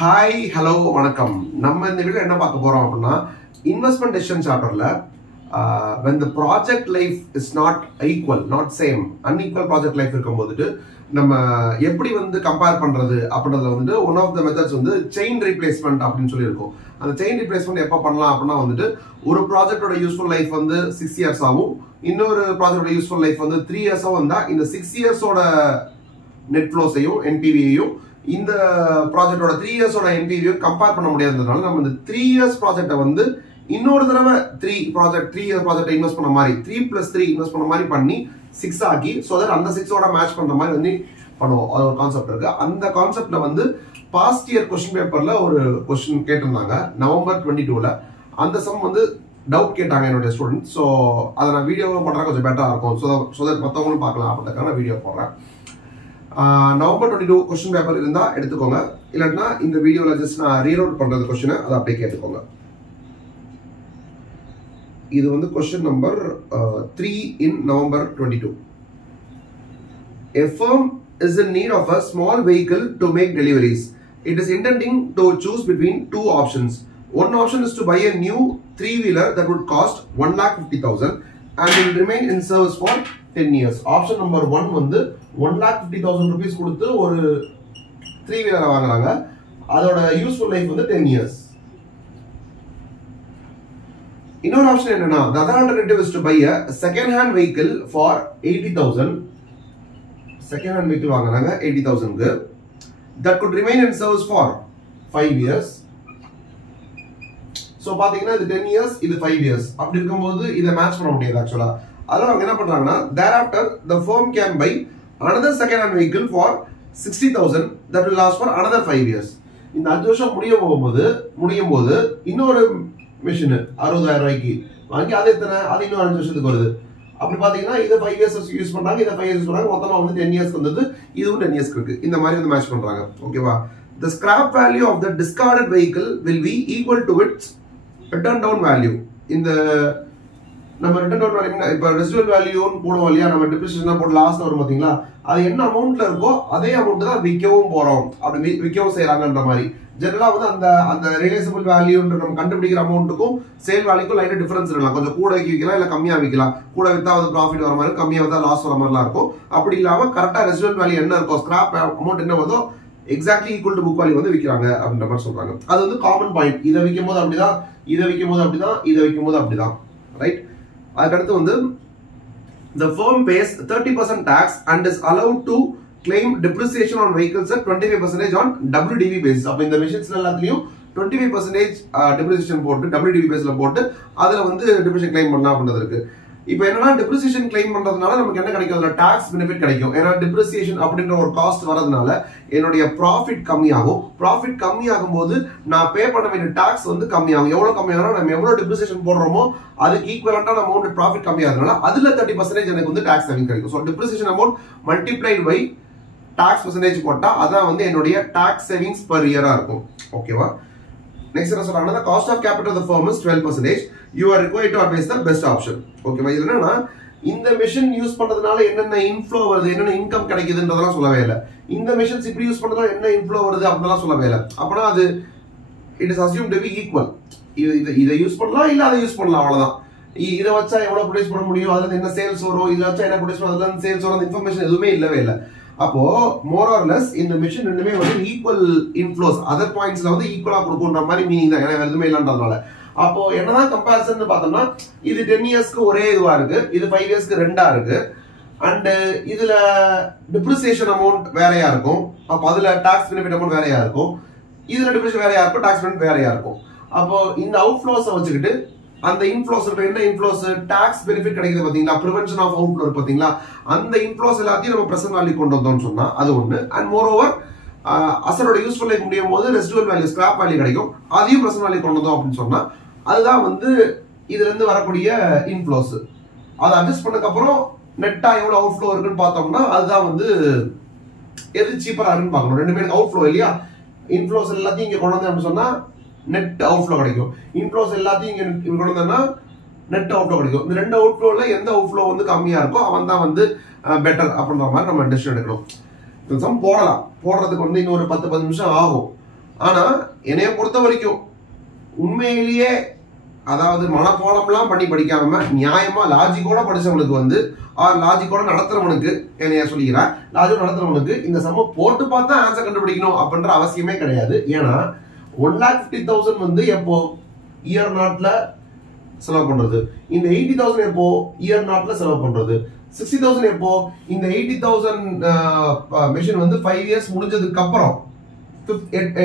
Hi hello வணக்கம். நம்ம இந்த வீடியோ என்ன பார்க்க போறோம் அப்படின்னா, இன்வெஸ்ட்மெண்ட் டெசிஷன் சாப்டர்ல when the project life is not equal, not same, unequal project life இருக்கும்போது நம்ம எப்படி கம்பேர் பண்றது அப்படின்றதுல one of the methods chain replacement அப்படின்னு சொல்லி இருக்கும். அந்த செயின் ரீப்ளேஸ்மெண்ட் எப்போ பண்ணலாம் அப்படின்னா ஒரு ப்ராஜெக்டோட யூஸ்ஃபுல் லைஃப் 6 இயர்ஸ் ஆகும், இன்னொரு ப்ராஜெக்டோட யூஸ்ஃபுல் லைஃப் 3 இயர்ஸாக வந்தா இந்த 6 இயர்ஸோட நெட் ஃப்ளோஸையும் என்பிவியையும் இந்த ப்ராஜெக்டோட 3 இயர்ஸோட என்பிவியும் கம்பேர் பண்ண முடியாததுனால நம்ம இந்த 3 இயர்ஸ் ப்ராஜெக்டை இன்னொரு தடவை 3 இயர் ப்ராஜெக்டை இன்வெஸ்ட் பண்ண மாதிரி 3+3 இன்வெஸ்ட் பண்ண மாதிரி பண்ணி 6 ஆக்கி ஸோ தட் அந்த 6ஓட மேட்ச் பண்ற மாதிரி பண்ணுவோம். அது ஒரு கான்செப்ட் இருக்கு. அந்த கான்செப்ட்ல பாஸ்ட் இயர் கொஸ்டின் பேப்பர்ல ஒரு கொஸ்டின் கேட்டிருந்தாங்க நவம்பர் 22ல. அந்த சம் டவுட் கேட்டாங்க என்னுடைய ஸ்டூடெண்ட். ஸோ அதை நான் வீடியோவை பண்றேன், கொஞ்சம் பெட்டரா இருக்கும். ஸோ தட் மற்றவங்களும் பார்க்கலாம் அப்படின்றதுக்கான வீடியோ போடுறேன். நவம்பர் 22 கொஸ்டின் பேப்பர் இருந்தா எடுத்துக்கோங்க, இல்லைன்னா இந்த வீடியோல ஜஸ்ட் நான் ரீலோட் பண்றது கொஸ்டினை அதை அப்படியே கேட்டுக்கோங்க. இது question number 3 in November 22. A firm is in need of a small vehicle to make deliveries. It is intending to choose between two options. One option is to buy a new 3-wheeler that would cost 1,50,000 and will remain in service for 10 years. Option number 1 1,50,000 rupees கொடுத்து ஒரு 3-wheeler வாங்குறாங்க. அதோட useful life 10 years. இன்னொரு option என்னன்னா, the other alternative is to buy a second hand vehicle for 80,000. Second hand vehicle வாங்குறாங்க 80,000க்கு. that could remain in service for 5 years. So பாத்தீங்கன்னா இது 10 years, இது 5 years. அப்படி இருக்கும்போது இதை மேட்ச் பண்ண முடியாது ஆக்சுவலா. அதனால அவங்க என்ன பண்றாங்கன்னா, thereafter the firm can buy another second hand vehicle for 60,000 that will last for another 5 years. இந்த 5 வருஷம் முடியும் போது இன்னொரு மிஷின் 60,000 ரூபாய்க்கு வாங்கி அது இன்னும் 5 வருஷத்துக்கு வருது. அப்படி பாத்தீங்கன்னா இதை 5 இயர்ஸ் யூஸ் பண்றாங்க, இதை 5 இயர்ஸ் பண்றாங்க, மொத்தமா 10 இயர்ஸ் இதுவும் 10 இயர்ஸ் இருக்கு. இந்த மாதிரி மேட்ச் பண்றாங்க. ஓகேவா? The scrap value of the discarded vehicle will be equal to its return down value. இந்த நம்ம ரிட்டர்ன் டவுன் வேல்யூ இப்போ ரெசிடுவல் வேல்யூன்னு போடுவோம் இல்லையா, நம்ம டிப்ரிசியேஷன் போட்டு லாஸ்ட் வரும் பாத்தீங்களா, அது என்ன அமௌண்ட்ல இருக்கோ அதே அமௌண்ட் தான் விற்கவும் போறோம், அப்படி விற்கவும் செய்யறாங்கன்ற மாதிரி. ஜெனரலா அந்த ரியலைசபிள் வேல்யூன்ற நம்ம கண்டுபிடிக்கிற அமௌண்ட்டுக்கும் சேல் வேல்யூக்கும் லைட்டா டிஃபரன்ஸ் இருக்கலாம். கொஞ்சம் கூட விற்கலாம், இல்ல கம்மியா விற்கலாம். கூட வித்தா ப்ராஃபிட் வர மாதிரி, கம்மியா வித்தா லாஸ் வர மாதிரிலாம் இருக்கும். அப்படி இல்லாம கரெக்டா ரெசிடுவல் வேல்யூ என்ன இருக்கோ, ஸ்கிராப் அமௌண்ட் என்ன வருதோ exactly equal to book value விற்கிறாங்க அப்படின்ற மாதிரி சொல்றாங்க. அது காமன் பாயிண்ட். இதை விற்கும் போது அப்படிதான், இதை விற்கும் போது அப்படிதான், இதை விற்கும் போது அப்படிதான். ரைட்? அதுக்கடுத்து the firm pays 30% tax and is allowed to claim depreciation on vehicles at 25% on WDV basis. அப்ப இந்த மெஷின்ஸ் எல்லாத்துலயும் 25% depreciation போட்டு WDV பேஸ்ல போட்டு அதுல depreciation claim பண்ணலாம் அப்படின்றது இருக்கு. இப்போ என்னன்னா, டிப்ரிசியேஷன் கிளைம் பண்றதுனால நமக்கு என்ன கிடைக்கும், அதுல டாக்ஸ் பெனிஃபிட் கிடைக்கும். ஏன்னா டிப்ரிசியேஷன் அப்படின்ற ஒரு காஸ்ட் வரதுனால என்னுடைய ப்ராஃபிட் கம்மியாகும். ப்ராஃபிட் கம்மியாகும் போது நான் பே பண்ண வேண்டிய டாக்ஸ் கம்மியாகும். எவ்வளவு கம்மியாகும், நம்ம எவ்வளவு டிப்ரிசியேஷன் போடுறோமோ அதுக்கு ஈக்குவலண்டான அமௌண்ட் ப்ராஃபிட் கம்மியாகிறதுனால அதுல 30% எனக்கு டாக்ஸ் சேவிங் கிடைக்கும். So depreciation amount multiplied by tax percentage போட்டா அதான் என்னுடைய டாக்ஸ் சேவிங்ஸ் பர் இயரா இருக்கும். ஓகேவா? நெக்ஸ்ட் என்ன சொல்றாங்கன்னா, the cost of capital of the firm is 12%. You are required to advise the best option. ஓகேவா? இது என்னன்னா, இந்த மெஷின் யூஸ் பண்றதுனால என்னென்ன இன்ஃப்ளோ வருது, என்னென்ன இன்கம் கிடைக்குதுன்றதெல்லாம் சொல்லவே இல்லை. இந்த மெஷின்ஸ் இப்படி யூஸ் பண்றதுனால என்ன இன்ஃப்ளோ வருது அப்படிலாம் சொல்லவே இல்லை. அப்பனா அது it is assumed to be equal. இதை யூஸ் பண்ணலாம், இல்ல அதை யூஸ் பண்ணலாம், அவ்வளவுதான். இதை வச்சா எவ்வளவு ப்ரொடியூஸ் பண்ண முடியும், அதுல என்ன சேல்ஸ் வரும், இதை வச்சா என்ன ப்ரொடியூஸ் பண்ண, அதுல சேல்ஸ் வரும், அந்த இன்ஃபர்மேஷன் எதுவுமே இல்லவே இல்லை. அப்போ மோர் ஆர் லெஸ் இந்த மிஷின் ரெண்டுமே ஈக்குவல் இன்ஃப்ளோஸ், அதர் பாயிண்ட்ஸ்ல ஈக்குவலா கொடுக்குன்ற மாதிரி மீனிங் தான். ஏன்னா எதுவுமே இல்லைன்றதுனால. அப்போ என்னதான் கம்பேரிசன் பார்த்தோம்னா, இது 10 இயர்ஸ்க்கு ஒரே இதுவா இருக்கு, இது 5 இயர்ஸ்க்கு 2ஆ இருக்கு. அண்ட் இதுல டிப்ரிசியேஷன் அமௌண்ட் வேறையா இருக்கும், அப்போ அதுல டாக்ஸ் பெனிஃபிட் அமௌண்ட் வேறையா இருக்கும், இதுல டிப்ரிசியேஷன் வேறையா இருக்கும், டாக்ஸ் பெனிஃபிட் வேறையா இருக்கும். அப்போ இந்த அவுட்ஃப்ளோஸை வச்சுக்கிட்டு அந்த இன்ஃப்ளோஸ் என்ன இன்ஃப்ளோஸ், டாக்ஸ் பெனிஃபிட் கிடைக்குது பாத்தீங்களா, பிரிவென்ஷன் ஆஃப் அவுட்ஃப்ளோ பாத்தீங்களா, அந்த இன்ஃப்ளோஸ் எல்லாத்தையும் நம்ம பிரசன்ட் வேல்யூ கொண்டு வந்தோம்னு சொன்னா அது ஒண்ணு. அண்ட் மோர் ஓவர் அசலோட யூஸ்ஃபுல் லைஃப் முடியும் போது ரெசிடுவல் வேல்யூ, ஸ்கிராப் வேல்யூ கிடைக்கும், அதையும் பிரசன்ட் வேல்யூ கொண்டு வந்தோம் அப்படின்னு சொன்னா அதுதான் இதுல இருந்து வரக்கூடிய இன்ஃப்ளோஸ். அதை அட்ஜஸ்ட் பண்ணதுக்கு அப்புறம் நெட்டா எவ்வளவு அவுட்ஃப்ளோ இருக்குன்னு பார்த்தோம்னா அதுதான் எது சீப்பரா இருக்குன்னு பார்க்கணும். ரெண்டுமே அவுட்ஃப்ளோ இல்லையா, இன்ஃப்ளோஸ் எல்லாத்தையும் இங்க கொண்டு வந்தோம் அப்படின்னு சொன்னா நெட் அவுட்ஃப்ளோ கிடைக்கும், இன்ஃப்ளோஸ் எல்லாத்தையும் இங்க கொண்டு வந்தோம்னா நெட் அவுட்ஃப்ளோ கிடைக்கும். இந்த ரெண்டு அவுட்ஃப்ளோல எந்த அவுட்ஃப்ளோ கம்மியா இருக்கோ அவன் தான் பெட்டர் அப்படின்ற மாதிரி நம்ம டிசிஷன் எடுக்கணும். சம் போடலாம், போடுறதுக்கு இன்னும் ஒரு 10-15 நிமிஷம் ஆகும். ஆனா என்னைய பொறுத்த வரைக்கும் உண்மையிலேயே அதாவது மனப்பாடம்லாம் பண்ணி படிக்காம நியாயமா லாஜிக்கோட படிச்சவனுக்கு வந்து லாஜிக்கோட நடத்துறவனுக்கு என்னைய சொல்லிக்கிறேன், லாஜிக்கோட நடத்துறவனுக்கு இந்த சம்ம போட்டு பார்த்தா ஆன்சர் கண்டுபிடிக்கணும் அப்படின்ற அவசியமே கிடையாது. ஏன்னா 1,50,000 வந்து எப்போ இயர் நாட்ல செலவு பண்றது, இந்த 80,000 எப்போ இயர் நாட்ல செலவு பண்றது, 60,000 எப்போ இந்த 80,000 மெஷின் வந்து 5 இயர்ஸ் முடிஞ்சதுக்கு அப்புறம்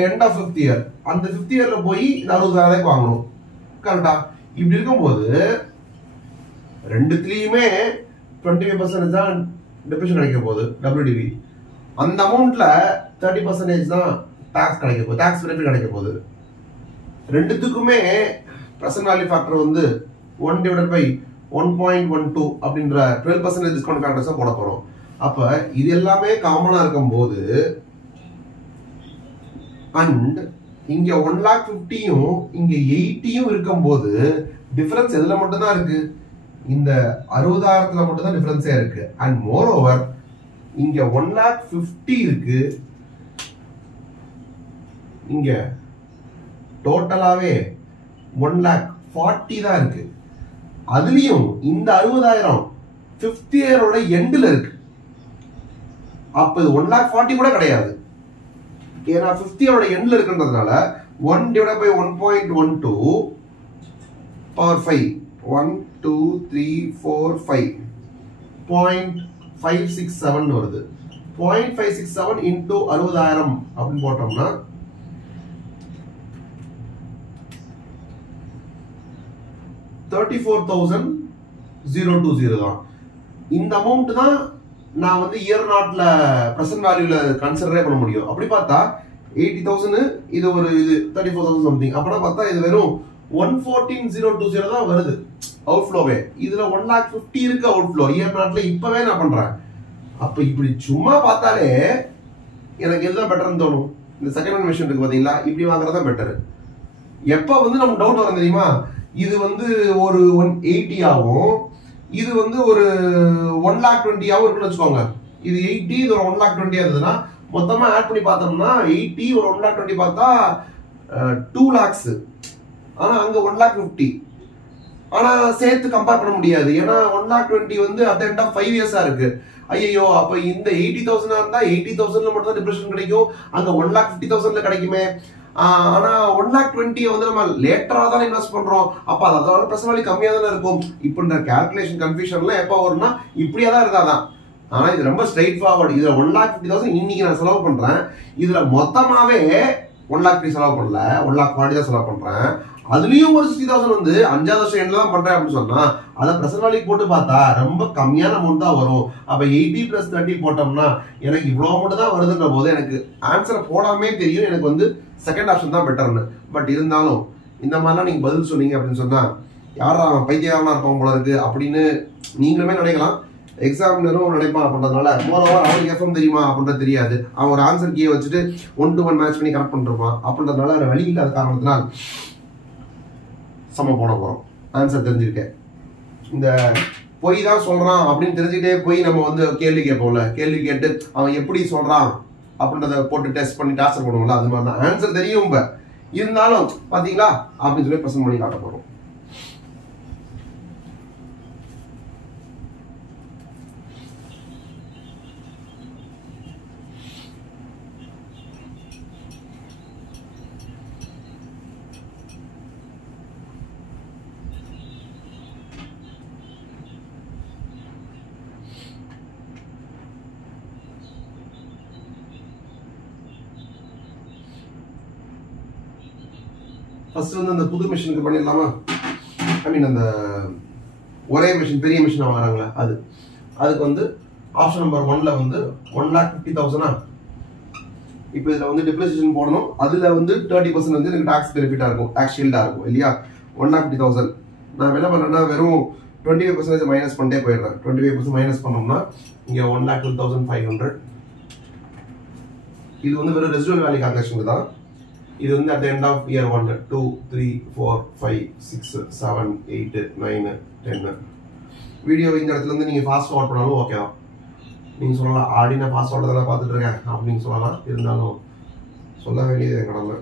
எண்ட் ஆஃப் 5th இயர், அந்த 5th இயர்ல போய் 60,000 வாங்கணும். கரெக்டா? இப்படி இருக்கும்போது ரெண்டுத்துலயுமே 25% தான் டெப்ரிஷியேஷன் கிடைக்க போகுது WDV. அந்த அமௌண்ட்ல 30% தான் டாக்ஸ் கிடைக்க போகுது, டாக்ஸ் பெனிஃபிட் கிடைக்க போகுது. ரெண்டுத்துக்குமே பிரசன்ட் வேல்யூ ஃபேக்டர் வந்து 1/1.12 அப்படின்ற 12% டிஸ்கவுண்ட் ஃபேக்டர்ஸ் போட போறோம். அப்ப இது எல்லாமே காமனா இருக்கும் போது அண்ட் இங்க 1,50,000 இங்க 80 இருக்கும் போது டிஃபரன்ஸ் எதுல மட்டும் தான் இருக்கு? இந்த 60,000 மட்டும் தான் டிஃபரன்ஸே இருக்கு. அண்ட் மோர் ஓவர் இங்க 1,50,000 இருக்கு, இங்க டோட்டலாவே 1,40,000 தான் இருக்கு. அதுலயும் இந்த 60,000 5th இயரோட எண்ட்ல இருக்கு. அப்ப இது 1,40,000 கூட கிடையாது. ஏன்னா 5th இயரோட எண்ட்ல இருக்குன்றதுனால 1/1.12 பவர் 5 1 2 3 4 5 0.567 வருது. 0.567 into 60,000 அப்படின்னு போட்டோம்னா 34,020 தான். இந்த அமௌண்ட் தான் நான் வந்து இயர் நாட்ல பிரசன்ட் வேல்யூல கன்சிடரே பண்ண முடியும். அப்படி பார்த்தா 80,000 இது ஒரு இது 34,000 சம்திங். அப்பனா பார்த்தா இது வெறும் 114,020 தான் வருது அவுட்ஃப்ளோவே. இதுல 1,50,000 இருக்கு அவுட்ஃப்ளோ இயர் நாட்ல இப்பவே நான் பண்றேன். அப்ப இப்படி சும்மா பார்த்தாலே எனக்கு எதுதான் பெட்டர்னு தோணும்? இந்த செகண்ட் ஹேண்ட் மெஷின் இருக்கு பாத்தீங்களா, இப்படி வாங்குறதா பெட்டர். எப்ப வந்து நமக்கு டவுட் வரும் தெரியுமா? இது வந்து ஒரு 180 ஆகும், இது வந்து ஒரு 1,20,000 இருக்குன்னு வச்சுக்கோங்க. இது 80, இது ஒரு 1,20,000 இருந்ததுன்னா மொத்தமா ஆட் பண்ணி பார்த்தோம்னா 80 ஒரு 1,20,000 பார்த்தா 2 lakhs. ஆனா அங்க 1,50,000. ஆனா சேர்த்து கம்பேர் பண்ண முடியாது. ஏன்னா 1,20,000 வந்து அட் எண்ட் ஆஃப் 5 இயர்ஸா இருக்கு. ஐயோ, அப்ப இந்த 80,000 இருந்தா 80,000ல மட்டும் தான் டிப்ரெஷன் கிடைக்கும், அங்க 1,50,000ல கிடைக்குமே. ஆனா 1,20,000 வந்து நம்ம லேட்டரா தான் இன்வெஸ்ட் பண்றோம். அப்ப அதோட பிரசன்ட் வேல்யூ கம்மியா தானே இருக்கும். இப்ப இந்த கால்குலேஷன் கன்ஃபியூஷன்லாம் எப்ப வரும்னா இப்படியே தான் இருந்தாதான். ஆனா இது ரொம்ப ஸ்ட்ரைட் ஃபார்வர்ட். இதுல 1,50,000 இன்னைக்கு நான் செலவு பண்றேன். இதுல மொத்தமாவே 1,50,000 செலவு பண்ணல, 1,40,000 தான் செலவு பண்றேன். அதுலயும் ஒரு 60,000 வந்து 5வது வருஷம் எண்ட்ல தான் பண்றேன் அப்படின்னு சொன்னா அதை பிரசன்ட் வேல்யூ போட்டு பார்த்தா ரொம்ப கம்மியான அமௌண்ட் தான் வரும். அப்ப 80 + 30 போட்டோம்னா எனக்கு இவ்வளவு அமௌண்ட் தான் வருதுன்ற போது எனக்கு ஆன்சரை போடாமே தெரியும் எனக்கு வந்து செகண்ட் ஆப்ஷன் தான் பெட்டர்னு. பட் இருந்தாலும் இந்த மாதிரிலாம் நீங்க பதில் சொன்னீங்க அப்படின்னு சொன்னா யாரா பைத்தியகாரனா இருப்பான் போல இருக்கு அப்படின்னு நீங்களுமே நினைக்கலாம், எக்ஸாமினரும் நினைப்பான். அப்படின்றதுனால மோரோவர் அவனுக்கு எஃப்எம் தெரியுமா அப்படின்றது தெரியாது. அவன் ஒரு ஆன்சர் கீயை வச்சுட்டு 1 to 1 மேட்ச் பண்ணி கரெக்ட் பண்ணிருப்பான். அப்படின்றதுனால வேற வழி இல்லாத காரணத்தினால் சம போட போறோம். ஆன்சர் தெரிஞ்சுக்கிட்டேன், இந்த பொய் தான் சொல்றான் அப்படின்னு தெரிஞ்சுக்கிட்டே போய் நம்ம வந்து கேள்வி கேட்போம்ல, கேள்வி கேட்டு அவன் எப்படி சொல்றான் அப்படின்றத போட்டு டெஸ்ட் பண்ணி டாஸ்க் பண்ணுவோம்ல, அது மாதிரி தான். ஆன்சர் தெரியும் இருந்தாலும் பாத்தீங்களா அப்படின்னு சொல்லி பிரசன்ட் பண்ணி காட்ட போறோம். ஃபர்ஸ்ட் வந்து அந்த புது மிஷினுக்கு பண்ணிடலாமா? ஐ மீன் அந்த ஒரே மிஷின் பெரிய மிஷின் வாங்குறாங்களே அதுக்கு வந்து ஆப்ஷன் நம்பர் 1ல வந்து 1,50,000. இப்போ இதுல வந்து டிப்ரிசியேஷன் போடணும். அதுல வந்து 30% வந்து எனக்கு டாக்ஸ் பெனிஃபிட்டா இருக்கும், டாக்ஸ் ஷீல்டா இருக்கும் இல்லையா? 1,50,000 நான் என்ன பண்றேன்னா வெறும் 25% மைனஸ் பண்ணிட்டே போயிடுறேன். 25% மைனஸ் பண்ணோம்னா இங்க 1,12,500. இது வந்து வெறும் ரெசிடுவல் வேல்யூ கால்குலேஷனுக்கு தான். இது வந்து at the end of year 1 2 3 4 5 6 7 8 9 10. Video இந்த இடத்துல இருந்து நீங்க ஃபாஸ்ட் ஃபார்வர்ட் பண்ணாலும் ஓகே தான். நீங்க சொல்லலாம் ஆடி நான் ஃபாஸ்ட் ஃபார்வர்ட் தான் பார்த்துட்டு இருக்கேன் அப்படின்னு சொல்லலாம். இருந்தாலும் சொல்ல வேண்டியது கடமை.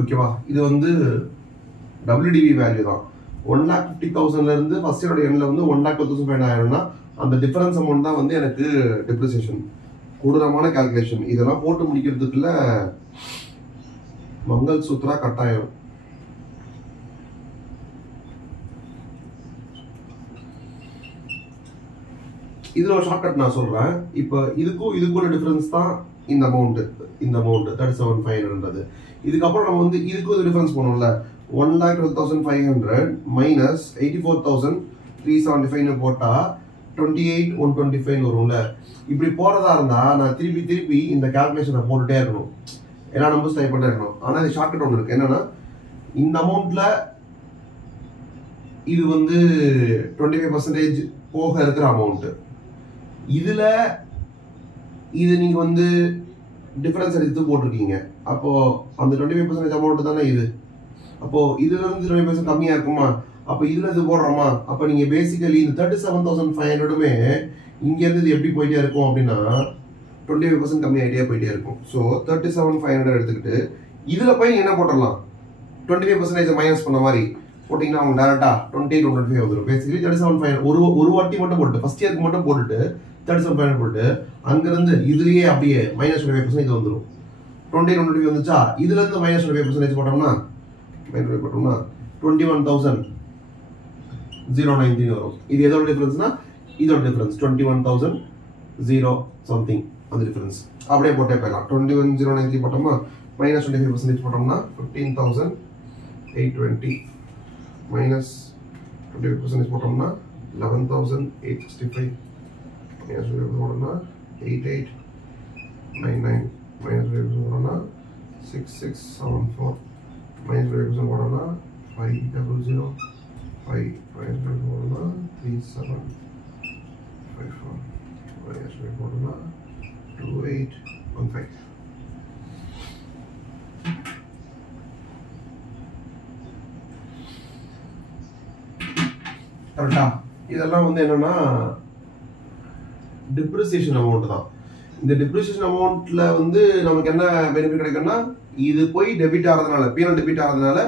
ஓகேவா? இது வந்து WDV வேல்யூ தான். 1,50,000 இருந்து ஃபர்ஸ்ட் இயரோட எண்ணில் வந்து 1,12,500 ஆயிரும்னா அந்த டிஃபரன்ஸ் அமௌண்ட் தான் வந்து எனக்கு டிப்ரிசியேஷன். கொடூரமான கால்குலேஷன். இதெல்லாம் போட்டு முடிக்கிறதுக்குள்ள மங்கள் சூத்ரா கட்டாயம். இதுல ஒரு ஷார்ட்கட் நான் சொல்றேன். இப்போ இதுக்கும் டிஃபரன்ஸ் தான் இந்த அமௌண்ட் 37,500. இதுக்கப்புறம் நம்ம வந்து இதுக்கும் இது டிஃபரன்ஸ் போனோம்ல, 1,12,500 மைனஸ் 84,375 போட்டா 28,125 வரும்ல. இப்படி போறதா இருந்தா நான் திருப்பி இந்த கால்குலேஷனை போட்டுட்டே இருக்கணும், எல்லா நம்பர்ஸ் டைப் பண்ணிட்டே இருக்கணும். ஆனா இது ஷார்ட்கட் ஒன்று இருக்கு. என்னன்னா இந்த அமௌண்ட்ல இது வந்து 25% போக இருக்கிற அமௌண்ட். இதுல இது நீங்க வந்து டிஃபரன்ஸ் எடுத்து போட்டிருக்கீங்க. அப்போ அந்த 25% அமௌண்ட் தானே இது. அப்போ இதுல இருந்து 20% கம்மியா இருக்குமா? அப்போ இதுல இது போடுறோமா? அப்போ நீங்க பேசிக்கலி இந்த 37,500மே இங்க இருந்து இது எப்படி போயிட்டே இருக்கும் அப்படின்னா 25% கம்மியாயிட்டே போயிட்டே இருக்கும். ஸோ 37,500 எடுத்துக்கிட்டு இதுல போய் நீங்க என்ன போட்டுடலாம், 25% மைனஸ் பண்ண மாதிரி போட்டீங்கன்னா அவங்க டேரக்டா 28,125 வந்துடும். பேசிக்கலி 37,500 ஒரு வாட்டி மட்டும் போட்டு ஃபர்ஸ்ட் இயருக்கு மட்டும் போட்டுட்டு 37,500 போட்டு அங்கிருந்து இதுலயே அப்படியே மைனஸ் 25% இது வந்துடும். 28,125 வந்துச்சா, இதுல இருந்து மைனஸ் 25% போட்டோம்னா 21,019 வரும். இது எதோட டிஃபரன்ஸ்னா இதோட டிஃபரன்ஸ் 21,000 சம்திங் அந்த டிஃபரன்ஸ். அப்படியே போட்டே போயிடலாம். 21,019 போட்டோம்னா மைனஸ் 25% போட்டோம்னா 15,820 மைனஸ் 25% போட்டோம்னா 11,865 minus 8899 minus 6674 minus 500 5 minus 3754 minus 2815. கரெக்டா? இதெல்லாம் வந்து என்னன்னா டிப்ரிசியேஷன் அமௌண்ட் தான். இந்த டிப்ரிசியேஷன் அமௌண்ட்ல வந்து நமக்கு என்ன பெனிஃபிட் கிடைக்கும்னா, இது போய் டெபிட் ஆகிறதுனால, P&L டெபிட் ஆகிறதுனால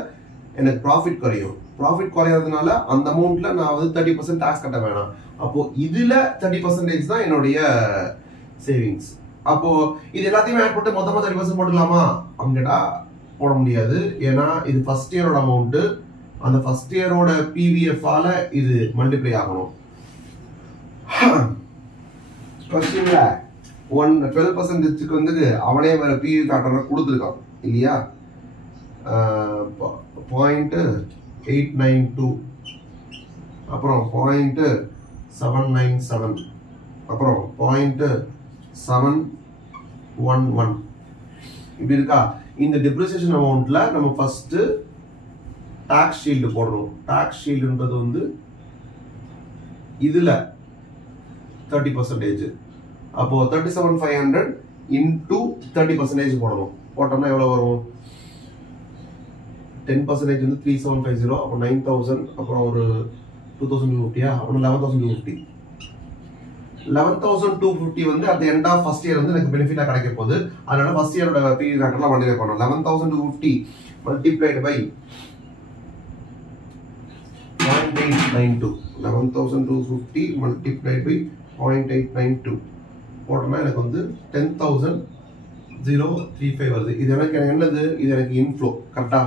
எனக்கு ப்ராஃபிட் குறையும். ப்ராஃபிட் குறையிறதுனால அந்த அமௌண்ட்ல நான் வந்து 30% டாக்ஸ் கட்ட வேணாம். அப்போ இதுல 30% தான் என்னுடைய சேவிங்ஸ். அப்போ இது எல்லாத்தையுமே ஆட் போட்டு மொத்தமா 30% போட்டுக்கலாமா அப்படின்னு கேட்டா போட முடியாது. ஏன்னா இது ஃபர்ஸ்ட் இயரோட அமௌண்ட். அந்த ஃபர்ஸ்ட் இயரோட PVF ஆல இது மல்டிப்ளை ஆகணும். கொஸ்டின்ல 12% வந்து அவனே வேற PV ஃபேக்டர் கொடுத்துருக்கான் இல்லையா? 0.892 அப்புறம் 0.797 அப்புறம் 0.711 இப்படி இருக்கா? இந்த டிப்ரிசியேஷன் அமௌண்ட்ல நம்ம ஃபர்ஸ்ட் டாக்ஸ் ஷீல்டு போடணும். டாக்ஸ் ஷீல்டுன்றது வந்து இதுல 30%. அப்போ 37,500 into 30% போடணும். போட்டோம்னா எவ்வளவு வரும்? 10% வந்து 3,750, அப்புறம் 9,000, அப்புறம் ஒரு 2,250, அப்புறம் 11,250. 11,250 வந்து at the end of first year வந்து எனக்கு பெனிஃபிட்டா கிடைக்க போகுது. அதனால ஃபர்ஸ்ட் இயரோட PV ஃபேக்டர்லாம் மல்டிப்ளை பண்ணணும். 11,250 multiplied by 0.892. 11,250 multiplied by 0.892 போட்டோம்னா எனக்கு வந்து 10,035 வருது. இது எனக்கு என்னது? இது எனக்கு இன்ஃப்ளோ. கரெக்டா?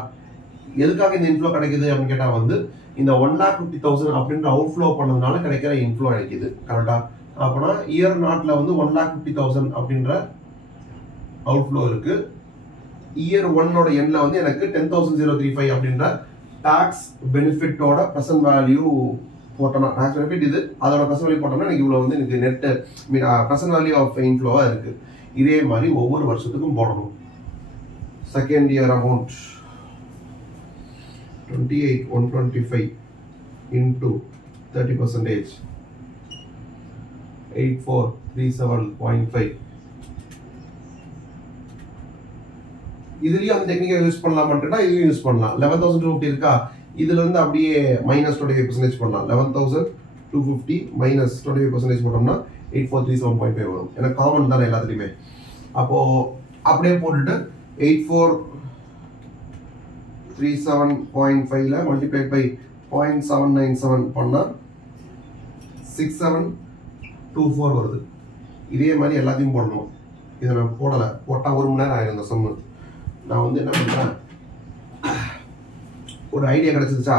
எதுக்காக இந்த இன்ஃப்ளோ கிடைக்குது அப்படின்னு கேட்டா வந்து இந்த 1,50,000 அப்படின்ற அவுட்ஃப்ளோ பண்ணதுனால கிடைக்கிற இன்ஃப்ளோ கிடைக்குது. கரெக்டா? அப்பனா இயர் நாட்ல வந்து 1,50,000 அப்படின்ற அவுட்ஃப்ளோ இருக்கு. இயர் 1ஓட எண்ட்ல வந்து எனக்கு 10,035 அப்படின்ற டாக்ஸ் பெனிஃபிட்டோட பிரசன்ட் வேல்யூ போட்டோம்னா டாக்ஸ் பெனிஃபிட் இது, அதோட ப்ரெசன்ட் வேல்யூ போட்டோம்னா எனக்கு இவ்வளோ வந்து எனக்கு நெட் ப்ரெசன்ட் வேல்யூ ஆஃப் இன்ஃப்ளோவாக இருக்குது. இதே மாதிரி ஒவ்வொரு வருஷத்துக்கும் போடணும். Second year amount 28,125 into 30%, 8437.5. இதுலயும் அந்த டெக்னிக்கை யூஸ் பண்ணலாமான்ட்டா இதுவும் யூஸ் பண்ணலாம். 11,250 இருக்கா, இதுல இருந்து அப்படியே மைனஸ் 25% பண்ணலாம். 11,250 மைனஸ் 25% போட்டோம்னா 8437.5 வரும். எனக்கு காமன் தானே எல்லாத்துலையுமே. அப்போ அப்படியே போட்டுட்டு 8437.5ல மல்டிப்ளைட் பை 0.797 பண்ணா 6724 வருது. இதே மாதிரி எல்லாத்தையும் போடணும். இதை நான் போடலை, போட்டால் 1 மணி நேரம் ஆயிடும் இந்த சம்மு. நான் வந்து என்ன பண்ணுறேன், ஒரு ஐடியா கிடைச்சிருச்சா,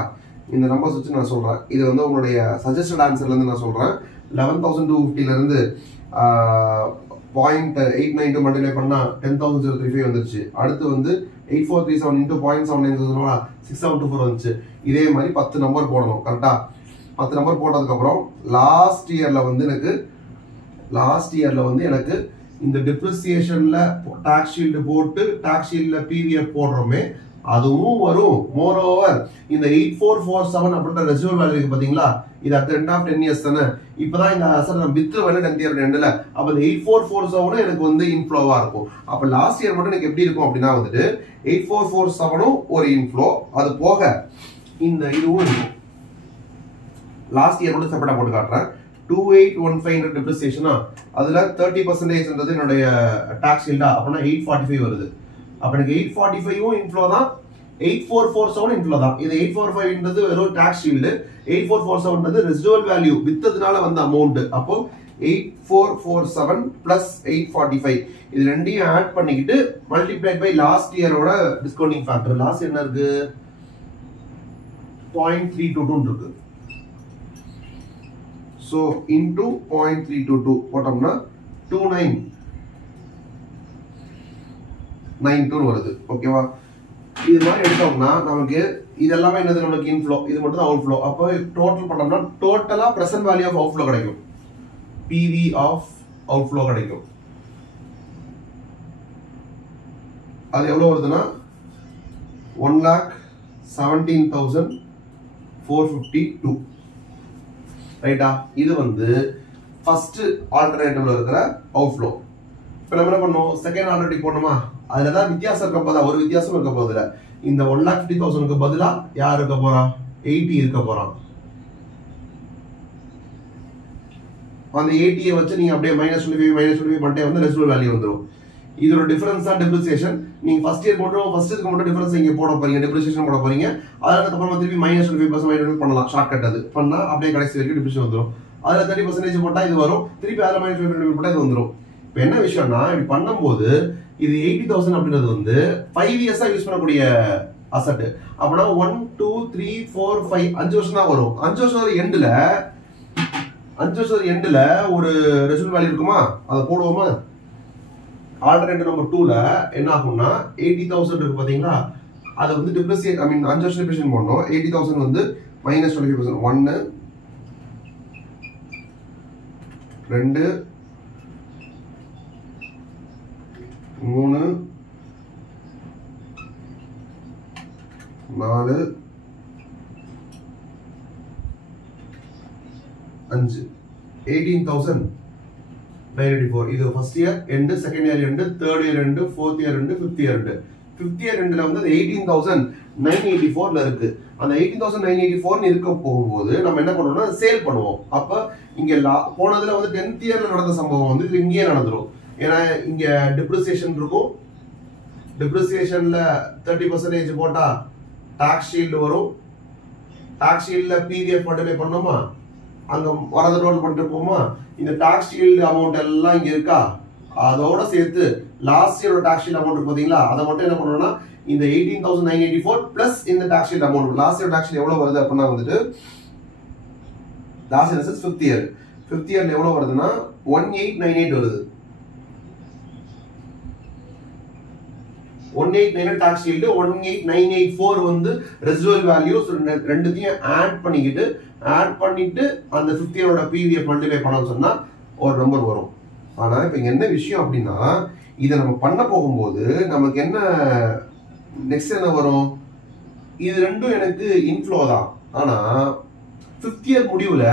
இந்த நம்பர்ஸ் வச்சு நான் சொல்கிறேன். இது வந்து உங்களுடைய சஜஸ்டட் ஆன்சர்லேருந்து நான் சொல்கிறேன். 11,250லேருந்து 0.892 மல்டிப்ளை பண்ணால் 10,035 வந்துருச்சு. அடுத்து வந்து 8437 into 0.797 6724 வந்துச்சு. இதே மாதிரி 10 நம்பர் போடணும். கரெக்டாக 10 நம்பர் போட்டதுக்கப்புறம் லாஸ்ட் இயரில் வந்து எனக்கு இந்த டிப்ரிசியேஷன்ல டாக்ஸ் ஷீல்டு போட்டு டாக்ஸ் ஷீல்ட்ல பிவிஎஃப் போடுறோமே அதுவும் வரும். மோர் ஓவர் இந்த 8447 அப்படின்ற ரெசிடுவல் வேல்யூ இருக்கு பாத்தீங்களா, இது அட் எண்ட் ஆஃப் 10 இயர்ஸ் தானே. இப்பதான் இந்த அசட் நான் வித்து வேலை 10th இயர் எண்ட்ல. அப்ப இந்த 8447 எனக்கு வந்து இன்ஃப்ளோவா இருக்கும். அப்ப லாஸ்ட் இயர் மட்டும் எனக்கு எப்படி இருக்கும் அப்படின்னா வந்துட்டு 8447 ஒரு இன்ஃப்ளோ, அது போக இந்த இதுவும் இருக்கும். லாஸ்ட் இயர் மட்டும் செப்பரேட்டா போட்டு காட்டுறேன். 2815 டிப்ரிசியேஷனா, அதுல 30% என்னுடைய டாக்ஸ் ஷீல்டா, அப்படின்னா 845 வருது. அப்ப எனக்கு 845 இன்ஃப்ளோ தான், 8447 இன்ஃப்ளோ தான். இது 845 வெறும் டாக்ஸ் ஷீல்டு, 8447 ரெசிடுவல் வேல்யூ வித்ததுனால வந்த அமௌண்ட். அப்போ 8447 பிளஸ் 845 இது ரெண்டையும் ஆட் பண்ணிக்கிட்டு மல்டிப்ளைட் பை லாஸ்ட் இயரோட டிஸ்கவுண்டிங் ஃபேக்டர். லாஸ்ட் என்ன இருக்கு, 0.322 இருக்கு. So into 0.322 போட்டோம்னா 2992 வருது. ஓகேவா, இது மாதிரி எடுத்தோம்னா நமக்கு இதெல்லாமே என்னது, நமக்கு இன்ஃப்ளோ, இது மட்டும் தான் அவுட்ஃப்ளோ. அப்போ டோட்டல் பண்ணோம்னா டோட்டலா பிரசன்ட் வேல்யூ ஆஃப் அவுட்ஃப்ளோ கிடைக்கும், பிவி ஆஃப் அவுட்ஃப்ளோ கிடைக்கும். அது எவ்வளவு வருதுன்னா 1,17,452. ரைட்டா, இது வந்து ஃபர்ஸ்ட் ஆல்டர்னேட்டிவ்ல இருக்கிற அவுட்ஃப்ளோ. இப்போ நம்ம என்ன பண்ணோம், செகண்ட் ஆல்டர்னேட்டிவ் போடணுமா, அதுல தான் வித்தியாசம் இருக்க போதா, ஒரு வித்தியாசம் இருக்க போதுல. இந்த 1,50,000க்கு பதிலா யார் இருக்க போறா, 80 இருக்க போறான். அந்த 80 வச்சு நீங்க அப்படியே -25 பண்ணிட்டே வந்து ரெசிடுவல் வேல்யூ வந்துடும். இதோட டிஃபரன்ஸ் தான் டிப்ரிசியேஷன். நீங்க ஃபர்ஸ்ட் இயர் மட்டும் ஃபர்ஸ்ட்க்கு மட்டும் டிஃபரன்ஸ் இங்க போட போறீங்க, டிப்ரிசியேஷன் போட போறீங்க. அதுக்கப்புறம் திருப்பி -25% பண்ணலாம், ஷார்ட் கட். அது பண்ணா அப்படியே கடைசி வரைக்கும் டிப்ரிசியேஷன் வந்துடும். அதுல 30% போட்டா இது வரும், திருப்பி அதுல -25% போட்டா இது வந்துடும். இப்போ என்ன விஷயம்னா, இப்படி பண்ணும்போது இது 80,000 அப்படின்றது வந்து 5 இயர்ஸா யூஸ் பண்ணக்கூடிய அசட். அப்படின்னா 1 2 3 4 5 5 வருஷம் தான் வரும். 5 வருஷம் எண்ட்ல ஒரு ரெசிடுவல் வேல்யூ இருக்குமா, அதை போடுவோமா. ஆல்டர்னேட்டிவ் நம்பர் 2ல என்ன ஆகும்னா 80,000 இருக்கு பாத்தீங்களா, அது வந்து டிப்ரிசியேட், ஐ மீன் 5 வருஷம் டிப்ரிசியேஷன் பண்ணணும். 80,000 வந்து -25%, 1 2 3 4 5 18,984. இது first year end, second year end, third year end, fourth year end, fifth year end. Fifth year எண்ட்ல வந்து 18,984ல இருக்கு. அந்த 18,984 இருக்க போகும்போது நம்ம என்ன பண்ணுவோம்னா சேல் பண்ணுவோம். அப்ப இங்க போனதுல வந்து 10th இயர்ல நடந்த சம்பவம் வந்து இது இங்கேயே நடந்துரும். ஏன்னா இங்க டிப்ரிசியேஷன் இருக்கும், டிப்ரிசியேஷன்ல 30% போட்டா டாக்ஸ் ஷீல்டு வரும். டாக்ஸ் ஷீல்ட்ல பிவிஎஃப் மல்டிப்ளை பண்ணோமா, அங்க வரது ரோல் பண்ணிட்டு போமா. இந்த டாக்ஸ் ஷீல்டு அமௌண்ட் எல்லாம் இங்க இருக்கா, அதோட சேர்த்து லாஸ்ட் இயரோட டாக்ஸ் ஷீல்டு அமௌண்ட் பாத்தீங்களா, அதை மட்டும் என்ன பண்ணணும்னா இந்த 18,984 பிளஸ் இந்த tax shield amount. Last year tax shield எவ்வளவு வருது அப்படின்னா வந்துட்டு லாஸ்ட் இயர் ஃபிஃப்த் இயர்ல எவ்வளவு வருதுன்னா 1898 வருது. 1898 டாக்ஸ் ஷீல்டு, 18984 வந்து ரெசிடுவல் வேல்யூஸ். ரெண்டுத்தையும் ஆட் பண்ணிட்டு அந்த 50 இயரோட பிவிஎஃப் மல்டிப்ளை பண்ண சொன்னா ஒரு நம்பர் வரும். ஆனா இப்ப இங்க என்ன விஷயம் அப்படின்னா, இதை நம்ம பண்ண போகும்போது நமக்கு என்ன நெக்ஸ்ட் என்ன வரும், இது ரெண்டும் எனக்கு இன்ஃப்ளோ தான். ஆனா 50 இயர் முடிவுல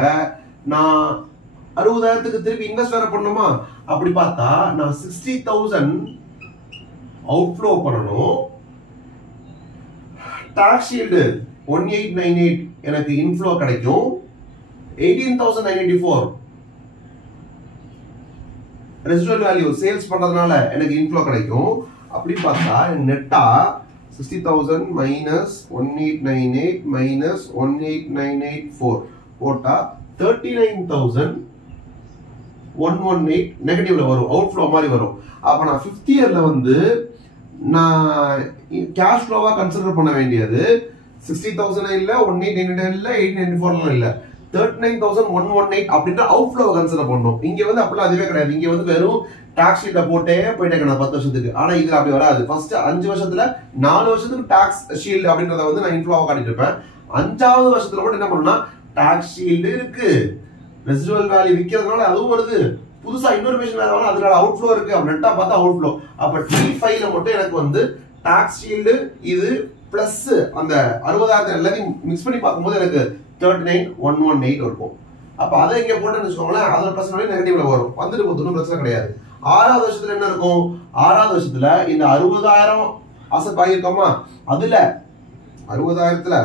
நான் 60,000க்கு திருப்பி இன்வெஸ்ட் வேற பண்ணுமா? அப்படி பார்த்தா நான் 60,000 அவுட்ஃப்ளோ பண்ணணும். டாக்ஸ் ஷீல்டு 1898 எனக்கு இன்ஃப்ளோ கிடைக்கும். 18,994 ரெசிடுவல் வேல்யூ சேல்ஸ் பண்றதுனால எனக்கு இன்ஃப்ளோ கிடைக்கும். அப்படி பார்த்தா நெட்டா 60,000 மைனஸ் 1898 மைனஸ் 1894 போட்டா 39,118 நெகட்டிவ்ல வரும், அவுட்ஃப்ளோ மாதிரி வரும். அப்ப நான் 50 இயர்ல வந்து நான் கேஷ் ஃப்ளோவா கன்சிடர் பண்ண வேண்டியது 60,000 இல்ல, 1899 இல்ல, 1894 இல்ல, 39,118 அப்படின்ற அவுட்ஃப்ளோ கன்சிடர் பண்ணணும். இங்க வந்து அப்படிலாம் அதுவே கிடையாது. இங்க வந்து வெறும் டாக்ஸ் ஷீட்டை போட்டே போயிட்டே 10 வருஷத்துக்கு. ஆனா இதுல அப்படி வராது. ஃபர்ஸ்ட் 5 வருஷத்துல 4 வருஷத்துக்கு டாக்ஸ் ஷீல்டு அப்படின்றத வந்து நான் இன்ஃப்ளோவா காட்டிட்டு இருப்பேன். 5வது வருஷத்துல மட்டும் என்ன பண்ணணும்னா டாக்ஸ் ஷீல்டு இருக்கு, ரெசிடுவல் வேல்யூ விற்கிறதுனால அதுவும் வருது, புதுசா இன்ஃபர்மேஷன் வேற வரும், அதனால அவுட்ஃப்ளோ இருக்கு. நெட்டா பார்த்தா அவுட்ஃப்ளோ. அப்ப T5ல மட்டும் எனக்கு வந்து டாக்ஸ் ஷீல்டு இது பிளஸ் அந்த 60,000 எல்லாத்தையும் மிக்ஸ் பண்ணி பார்க்கும்போது எனக்கு 39,118 இருக்கும். அப்ப அதை இங்க போட்டேன்னு வச்சுக்கோங்களேன், அதுல பிரச்சனை நெகட்டிவ்ல வரும், வந்துட்டு போதும், பிரச்சனை கிடையாது. 6வது வருஷத்துல என்ன இருக்கும், 6வது வருஷத்துல இந்த 60,000 அசெட் ஆகியிருக்கோமா, அதுல 60,000ல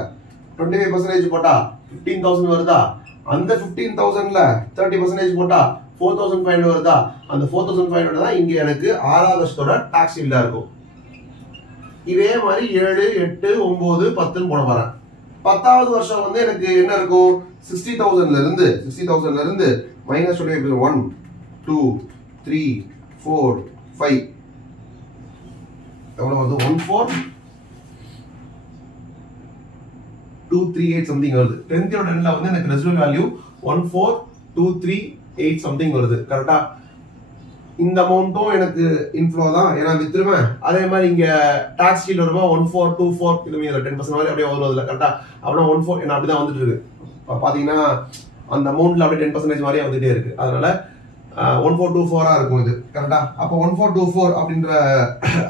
25% போட்டா 15,000 வருதா, அந்த 15,000ல 30% போட்டா 4,500 வருதா, அந்த 4,500 தான் இங்க எனக்கு 6வது வருஷத்தோட டாக்ஸ் ஷீல்டா இருக்கும். இதே மாதிரி 7, 8, 9, 10 போட வரேன். 10வது வருஷம் வந்து எனக்கு என்ன இருக்கும், 60,000ல இருந்து மைனஸ் 1, 2, 3, 4, 5 எவ்வளவு வருது, 14,238 சம்திங் வருது. 10th ஓட எண்ட்ல வந்து எனக்கு ரெசிடுவல் வேல்யூ 14,238 சம்திங் வருது. கரெக்டா? இந்த அமௌண்ட்டும் எனக்கு இன்ஃப்ளோ தான், ஏன்னா வித்துருவேன். அதே மாதிரி இங்க டாக்ஸ் ஷீல்ட் வருமா 1424 இது 10% மாதிரி அப்படியே வருது. கரெக்டா? அப்படின்னா 14 என்ன அப்படிதான் வந்துட்டு இருக்கு. பாத்தீங்கன்னா அந்த அமௌண்ட்ல அப்படியே 10% மாதிரியே வந்துட்டே இருக்கு. அதனால 1424 இருக்கும் இது. கரெக்டா? அப்ப 1424 அப்படின்ற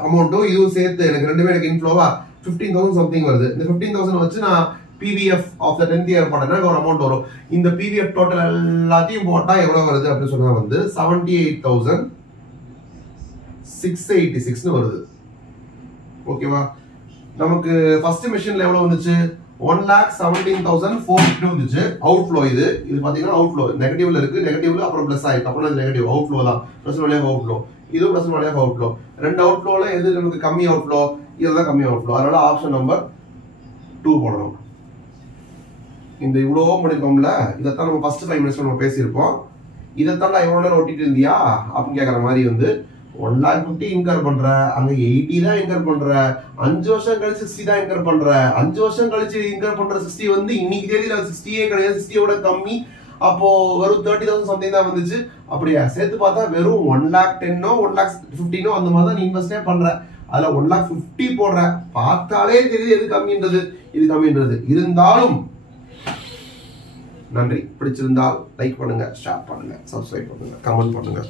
அமௌண்ட்டும் இதுவும் சேர்த்து எனக்கு ரெண்டுமே எனக்கு இன்ஃப்ளோவா 15,000 சம்திங் வருது. இந்த 15,000 வச்சு நான் PVF of the 10th year பண்ணேன்னா ஒரு அமௌண்ட் வரும். இந்த பிவிஎஃப் டோட்டல் எல்லாத்தையும் போட்டா எவ்வளவு வருது அப்படின்னு சொன்னா வந்து 78,686 வருது. ஓகேவா? நமக்கு ஃபர்ஸ்ட் மிஷின்ல எவ்வளவு வந்துச்சு, 1,17,450 வந்துச்சு. அவுட்ஃப்ளோ இது பாத்தீங்கன்னா அவுட்ஃப்ளோ நெகட்டிவ்ல இருக்கு, நெகட்டிவ்ல அப்புறம் பிளஸ் ஆயிருக்கு. அப்புறம் இது நெகட்டிவ் அவுட்ஃப்ளோ தான், பிளஸ் வழியாக அவுட்ஃப்ளோ, இதுவும் பிளஸ் வழியாக அவுட்ஃப்ளோ. ரெண்டு அவுட்ஃப்ளோல எது நமக்கு கம்மி அவுட்ஃப்ளோ, இதுதான் கம்மி அவுட்ஃப்ளோ. அதனால ஆப்ஷன் நம்பர் 2 போடணும். இந்த இவ்வளோ பண்ணிருக்கோம்ல, இதைத்தான் நம்ம ஃபர்ஸ்ட் 5 மினிட்ஸ் நம்ம பேசியிருப்போம். இதைத்தான் நான் எவ்வளவு நேரம் ஓட்டிட்டு இருந்தியா அப்படின்னு கேட்கற மாதிரி வந்து 1,50,000 இன்கர் பண்ற, அங்க 80 தான் இன்கர் பண்ற, 5 வருஷம் கழிச்சு 60 தான் இன்கர் பண்ற, 5 வருஷம் கழிச்சு இன்கர் பண்ற 60 வந்து இன்னைக்கு தேதியில 60 கிடையாது, 60யோட கம்மி. அப்போ வெறும் 30,000 சம்திங் தான் வந்துச்சு. அப்படியா சேர்த்து பார்த்தா வெறும் 1,10,000 1,15,000 அந்த மாதிரி தான் நீ இன்வெஸ்டே பண்ற. அதுல 1,50,000 போடுற, பார்த்தாலே தெரியுது எது கம்மின்றது, இது கம்மின்றது. இருந்தாலும் நன்றி. பிடிச்சிருந்தால் லைக் பண்ணுங்க, ஷேர் பண்ணுங்க, சப்ஸ்கிரைப் பண்ணுங்க, கமெண்ட் பண்ணுங்க.